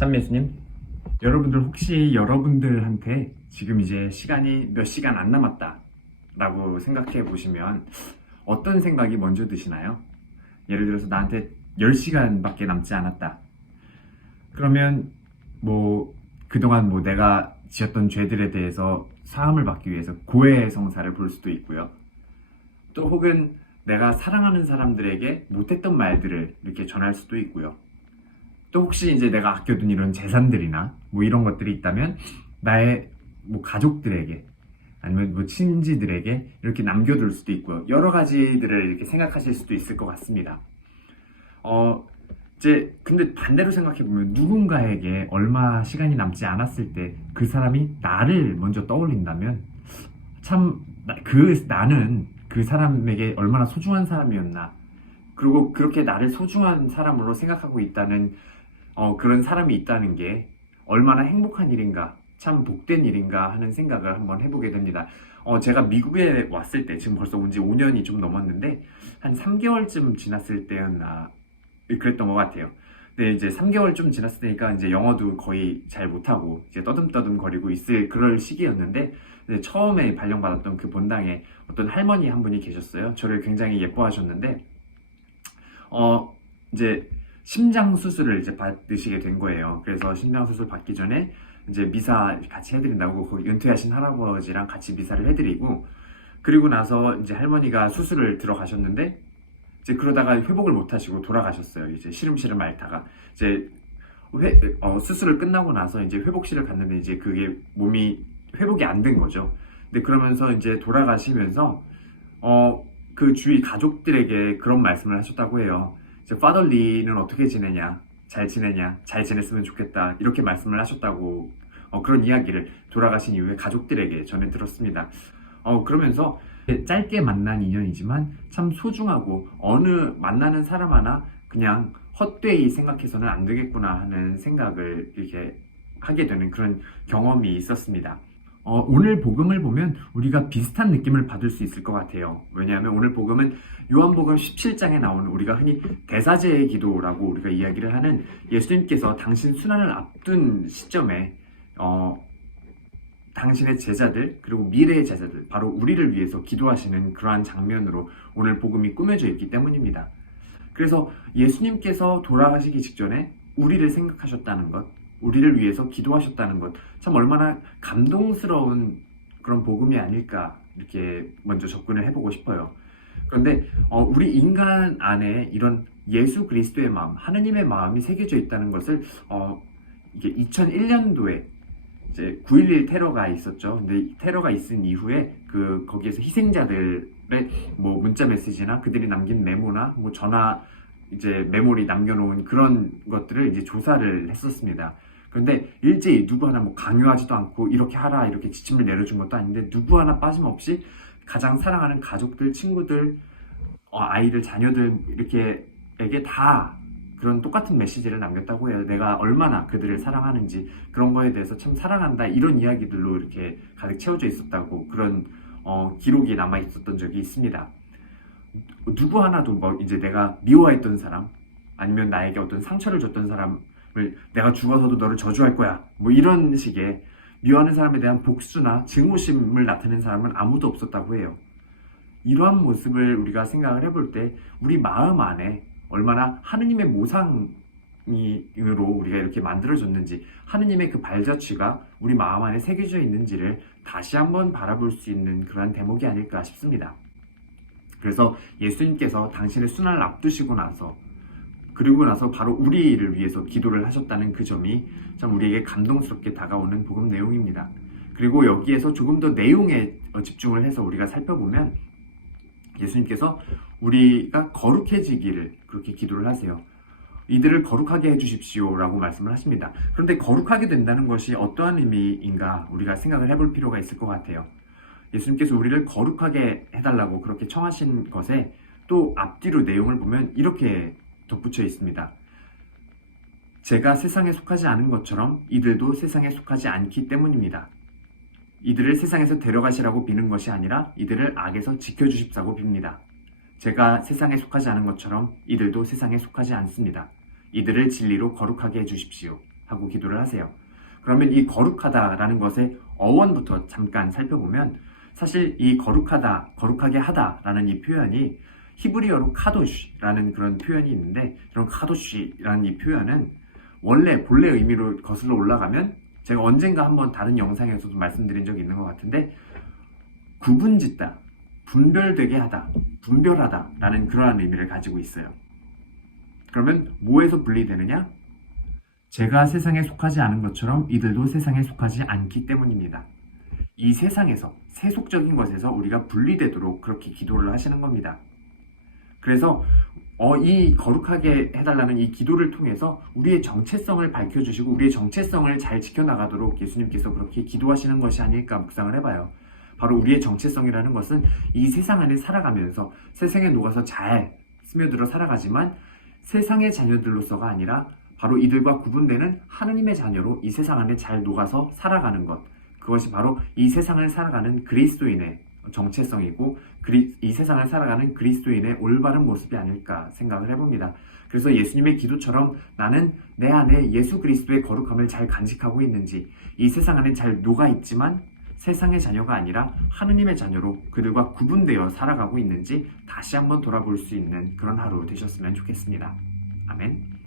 참예수님, 여러분들 혹시 여러분들한테 지금 이제 시간이 몇 시간 안 남았다 라고 생각해 보시면 어떤 생각이 먼저 드시나요? 예를 들어서 나한테 10시간밖에 남지 않았다. 그러면 그동안 내가 지었던 죄들에 대해서 사함을 받기 위해서 고해 성사를 볼 수도 있고요. 또 혹은 내가 사랑하는 사람들에게 못했던 말들을 이렇게 전할 수도 있고요. 또 혹시 이제 내가 아껴둔 이런 재산들이나 이런 것들이 있다면 나의 가족들에게 아니면 친지들에게 이렇게 남겨둘 수도 있고요. 여러 가지들을 이렇게 생각하실 수도 있을 것 같습니다. 근데 반대로 생각해보면 누군가에게 얼마 시간이 남지 않았을 때 그 사람이 나를 먼저 떠올린다면 참 나는 그 사람에게 얼마나 소중한 사람이었나, 그리고 그렇게 나를 소중한 사람으로 생각하고 있다는 그런 사람이 있다는 게 얼마나 행복한 일인가, 참 복된 일인가 하는 생각을 한번 해보게 됩니다. 제가 미국에 왔을 때, 지금 벌써 온 지 5년이 좀 넘었는데 한 3개월쯤 지났을 때였나 그랬던 것 같아요. 근데 이제 3개월 좀 지났을 때니까 이제 영어도 거의 잘 못하고 이제 떠듬떠듬 거리고 있을 그럴 시기였는데, 처음에 발령받았던 그 본당에 어떤 할머니 한 분이 계셨어요. 저를 굉장히 예뻐하셨는데 이제 심장 수술을 이제 받으시게 된 거예요. 그래서 심장 수술 받기 전에 이제 미사 같이 해드린다고 거기 은퇴하신 할아버지랑 같이 미사를 해드리고, 그리고 나서 이제 할머니가 수술을 들어가셨는데 이제 그러다가 회복을 못 하시고 돌아가셨어요. 이제 시름시름 앓다가 이제 수술을 끝나고 나서 이제 회복실을 갔는데 이제 그게 몸이 회복이 안 된 거죠. 근데 그러면서 이제 돌아가시면서 그 주위 가족들에게 그런 말씀을 하셨다고 해요. 이제 파덜리는 어떻게 지내냐, 잘 지내냐, 잘 지냈으면 좋겠다, 이렇게 말씀을 하셨다고, 그런 이야기를 돌아가신 이후에 가족들에게 전해 들었습니다. 그러면서 짧게 만난 인연이지만 참 소중하고 어느 만나는 사람 하나 그냥 헛되이 생각해서는 안 되겠구나 하는 생각을 이렇게 하게 되는 그런 경험이 있었습니다. 오늘 복음을 보면 우리가 비슷한 느낌을 받을 수 있을 것 같아요. 왜냐하면 오늘 복음은 요한복음 17장에 나오는, 우리가 흔히 대사제의 기도라고 우리가 이야기를 하는, 예수님께서 당신 순환을 앞둔 시점에 당신의 제자들, 그리고 미래의 제자들, 바로 우리를 위해서 기도하시는 그러한 장면으로 오늘 복음이 꾸며져 있기 때문입니다. 그래서 예수님께서 돌아가시기 직전에 우리를 생각하셨다는 것, 우리를 위해서 기도하셨다는 것, 참 얼마나 감동스러운 그런 복음이 아닐까, 이렇게 먼저 접근을 해보고 싶어요. 그런데 우리 인간 안에 이런 예수 그리스도의 마음, 하느님의 마음이 새겨져 있다는 것을 이게 2001년도에 이제 9.11 테러가 있었죠. 근데 테러가 있은 이후에 거기에서 희생자들의 문자 메시지나 그들이 남긴 메모나 전화 이제 메모리 남겨놓은 그런 것들을 이제 조사를 했었습니다. 그런데 일제히 누구 하나 강요하지도 않고 이렇게 하라 이렇게 지침을 내려준 것도 아닌데, 누구 하나 빠짐없이 가장 사랑하는 가족들, 친구들, 아이들, 자녀들 이렇게에게 다 그런 똑같은 메시지를 남겼다고 해요. 내가 얼마나 그들을 사랑하는지, 그런 거에 대해서 참 사랑한다, 이런 이야기들로 이렇게 가득 채워져 있었다고, 그런 기록이 남아 있었던 적이 있습니다. 누구 하나도 이제 내가 미워했던 사람, 아니면 나에게 어떤 상처를 줬던 사람을 내가 죽어서도 너를 저주할 거야, 이런 식의 미워하는 사람에 대한 복수나 증오심을 나타낸 사람은 아무도 없었다고 해요. 이러한 모습을 우리가 생각을 해볼 때 우리 마음 안에 얼마나 하느님의 모상으로 우리가 이렇게 만들어졌는지, 하느님의 그 발자취가 우리 마음 안에 새겨져 있는지를 다시 한번 바라볼 수 있는 그러한 대목이 아닐까 싶습니다. 그래서 예수님께서 당신의 순환을 앞두시고 나서, 그리고 나서 바로 우리를 위해서 기도를 하셨다는 그 점이 참 우리에게 감동스럽게 다가오는 복음 내용입니다. 그리고 여기에서 조금 더 내용에 집중을 해서 우리가 살펴보면, 예수님께서 우리가 거룩해지기를 그렇게 기도를 하세요. 이들을 거룩하게 해주십시오 라고 말씀을 하십니다. 그런데 거룩하게 된다는 것이 어떠한 의미인가 우리가 생각을 해볼 필요가 있을 것 같아요. 예수님께서 우리를 거룩하게 해달라고 그렇게 청하신 것에 또 앞뒤로 내용을 보면 이렇게 덧붙여 있습니다. 제가 세상에 속하지 않은 것처럼 이들도 세상에 속하지 않기 때문입니다. 이들을 세상에서 데려가시라고 비는 것이 아니라 이들을 악에서 지켜주십사고 빕니다. 제가 세상에 속하지 않은 것처럼 이들도 세상에 속하지 않습니다. 이들을 진리로 거룩하게 해주십시오. 하고 기도를 하세요. 그러면 이 거룩하다라는 것의 어원부터 잠깐 살펴보면 사실 이 거룩하다, 거룩하게 하다라는 이 표현이 히브리어로 카도시라는 그런 표현이 있는데 이런 카도시라는 이 표현은 원래 본래 의미로 거슬러 올라가면 제가 언젠가 한번 다른 영상에서도 말씀드린 적이 있는 것 같은데 구분짓다, 분별되게 하다, 분별하다 라는 그러한 의미를 가지고 있어요. 그러면 뭐에서 분리되느냐? 제가 세상에 속하지 않은 것처럼 이들도 세상에 속하지 않기 때문입니다. 이 세상에서 세속적인 것에서 우리가 분리되도록 그렇게 기도를 하시는 겁니다. 그래서 이 거룩하게 해달라는 이 기도를 통해서 우리의 정체성을 밝혀주시고 우리의 정체성을 잘 지켜나가도록 예수님께서 그렇게 기도하시는 것이 아닐까 묵상을 해봐요. 바로 우리의 정체성이라는 것은 이 세상 안에 살아가면서 세상에 녹아서 잘 스며들어 살아가지만 세상의 자녀들로서가 아니라 바로 이들과 구분되는 하느님의 자녀로 이 세상 안에 잘 녹아서 살아가는 것, 그것이 바로 이 세상을 살아가는 그리스도인의 정체성이고 이 세상을 살아가는 그리스도인의 올바른 모습이 아닐까 생각을 해봅니다. 그래서 예수님의 기도처럼 나는 내 안에 예수 그리스도의 거룩함을 잘 간직하고 있는지, 이 세상 안에 잘 녹아있지만 세상의 자녀가 아니라 하느님의 자녀로 그들과 구분되어 살아가고 있는지 다시 한번 돌아볼 수 있는 그런 하루 되셨으면 좋겠습니다. 아멘.